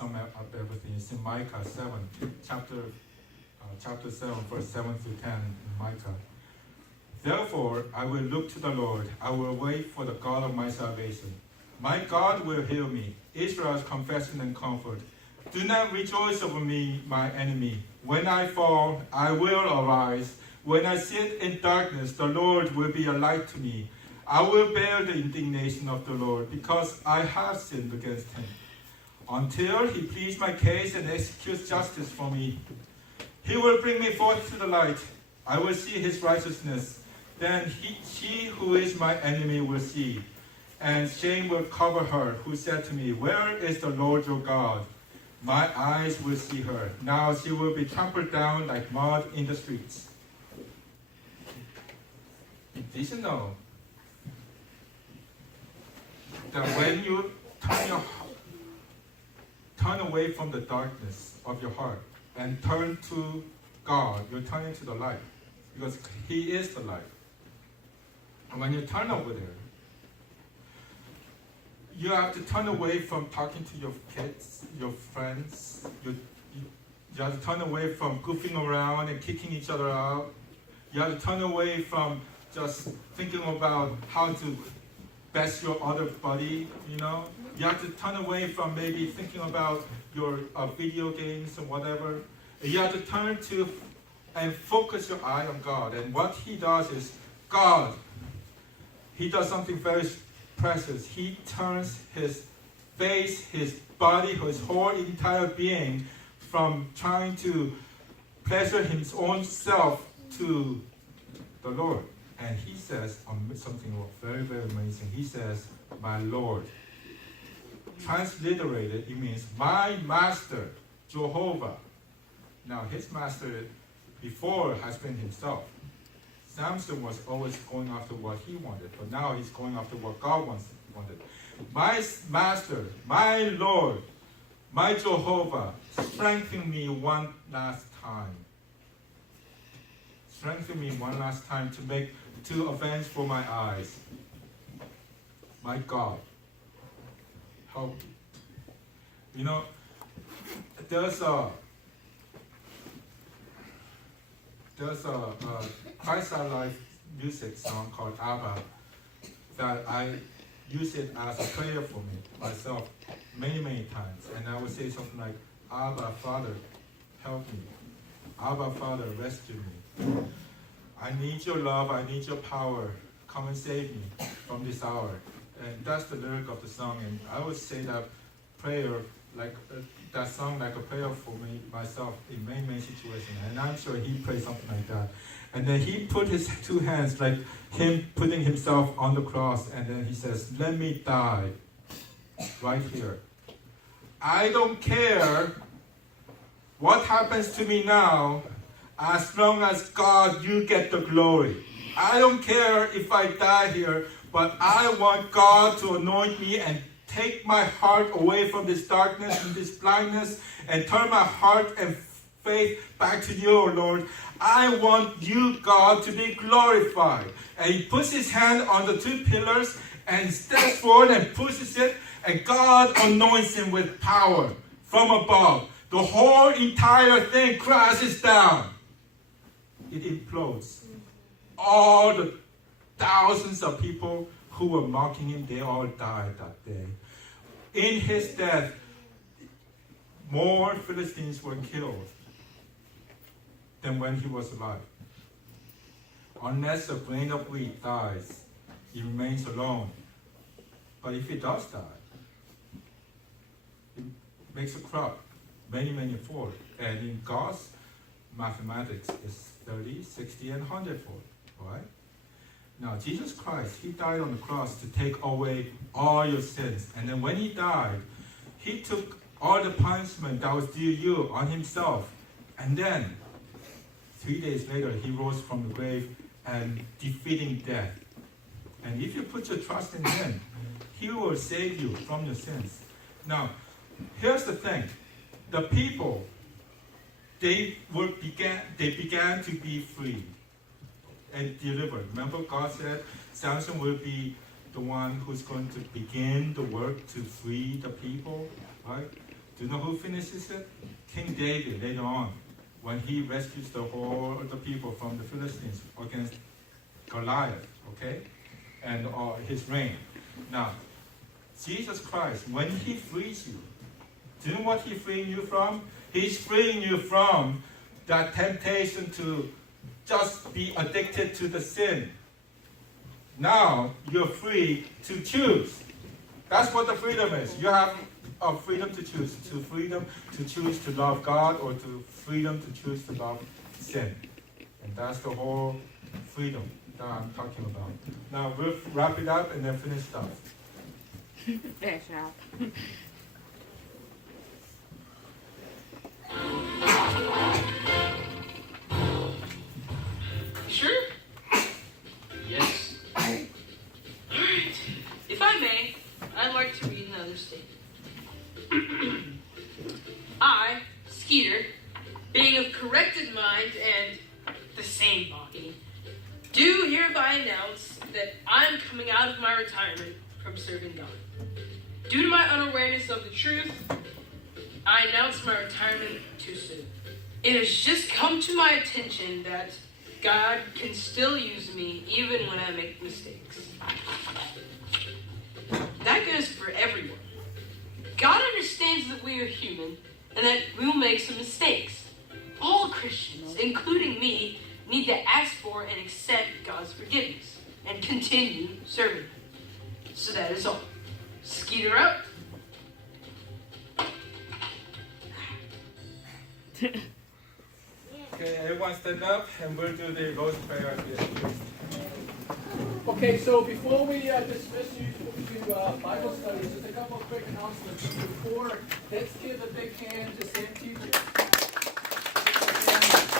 sum up everything. It's in Micah 7, chapter 7, verse 7 through 10 in Micah. Therefore, I will look to the Lord. I will wait for the God of my salvation. My God will heal me, Israel's confession and comfort. Do not rejoice over me, my enemy. When I fall, I will arise. When I sit in darkness, the Lord will be a light to me. I will bear the indignation of the Lord, because I have sinned against him. Until he pleads my case and executes justice for me, he will bring me forth to the light. I will see his righteousness. Then she who is my enemy will see, and shame will cover her, who said to me, where is the Lord your God? My eyes will see her. Now she will be trampled down like mud in the streets. Did you know that when you turn away from the darkness of your heart and turn to God, you're turning to the light, because he is the light. And when you turn over there, you have to turn away from talking to your kids, your friends. You have to turn away from goofing around and kicking each other out. You have to turn away from just thinking about how to best your other buddy, you know. You have to turn away from maybe thinking about your video games or whatever. You have to turn to and focus your eye on God. And what he does is, God, he does something very precious. He turns his face, his body, his whole entire being from trying to pleasure his own self to the Lord. And he says something very, very amazing. He says, my Lord. Transliterated, it means my master, Jehovah. Now, his master before has been himself. Samson was always going after what he wanted, but now he's going after what God wanted. My master, my Lord, my Jehovah, strengthen me one last time. Strengthen me one last time to avenge for my eyes. My God, help me. You know, there's a Christ Our Life music song called Abba that I use it as a prayer for me, myself, many, many times. And I would say something like, Abba, Father, help me. Abba, Father, rescue me. I need your love, I need your power. Come and save me from this hour. And that's the lyric of the song. And I would say that prayer, like that song, like a prayer for me, myself, in many, many situations. And I'm sure he prayed something like that. And then he put his two hands, like him putting himself on the cross. And then he says, let me die right here. I don't care what happens to me now, as long as God, you get the glory. I don't care if I die here, but I want God to anoint me and take my heart away from this darkness and this blindness and turn my heart and faith back to you, O Lord. I want you, God, to be glorified. And he puts his hand on the two pillars and steps forward and pushes it, and God anoints him with power from above. The whole entire thing crashes down. It implodes. All the thousands of people who were mocking him, they all died that day. In his death, more Philistines were killed than when he was alive. Unless a grain of wheat dies, it remains alone. But if it does die, it makes a crop, many, many fold. And in God's mathematics, it's 30, 60, and 100-fold, right? Now, Jesus Christ, he died on the cross to take away all your sins. And then when he died, he took all the punishment that was due you on himself. And then, 3 days later, he rose from the grave and defeating death. And if you put your trust in him, he will save you from your sins. Now, here's the thing. The people, they began to be free and delivered. Remember, God said Samson will be the one who's going to begin the work to free the people, right? Do you know who finishes it? King David later on, when he rescues the whole of the people from the Philistines against Goliath, okay? And his reign. Now, Jesus Christ, when he frees you, do you know what he's freeing you from? He's freeing you from that temptation to just be addicted to the sin. Now you're free to choose. That's what the freedom is. You have a freedom to choose. Freedom to choose to love God or to freedom to choose to love sin. And that's the whole freedom that I'm talking about. Now we'll wrap it up and then finish stuff. Finish up. Sure? Yes. Alright. If I may, I'd like to read another statement. I, Skeeter, being of corrected mind and the same body, do hereby announce that I'm coming out of my retirement from serving God. Due to my unawareness of the truth, I announced my retirement too soon. It has just come to my attention that God can still use me even when I make mistakes. That goes for everyone. God understands that we are human and that we will make some mistakes. All Christians, including me, need to ask for and accept God's forgiveness and continue serving Him. So that is all. Skeeter out. Okay, everyone stand up and we'll do the Lord's Prayer again. Okay, so before we dismiss you to Bible studies, just a couple of quick announcements. Before, let's give a big hand to Sam Teacher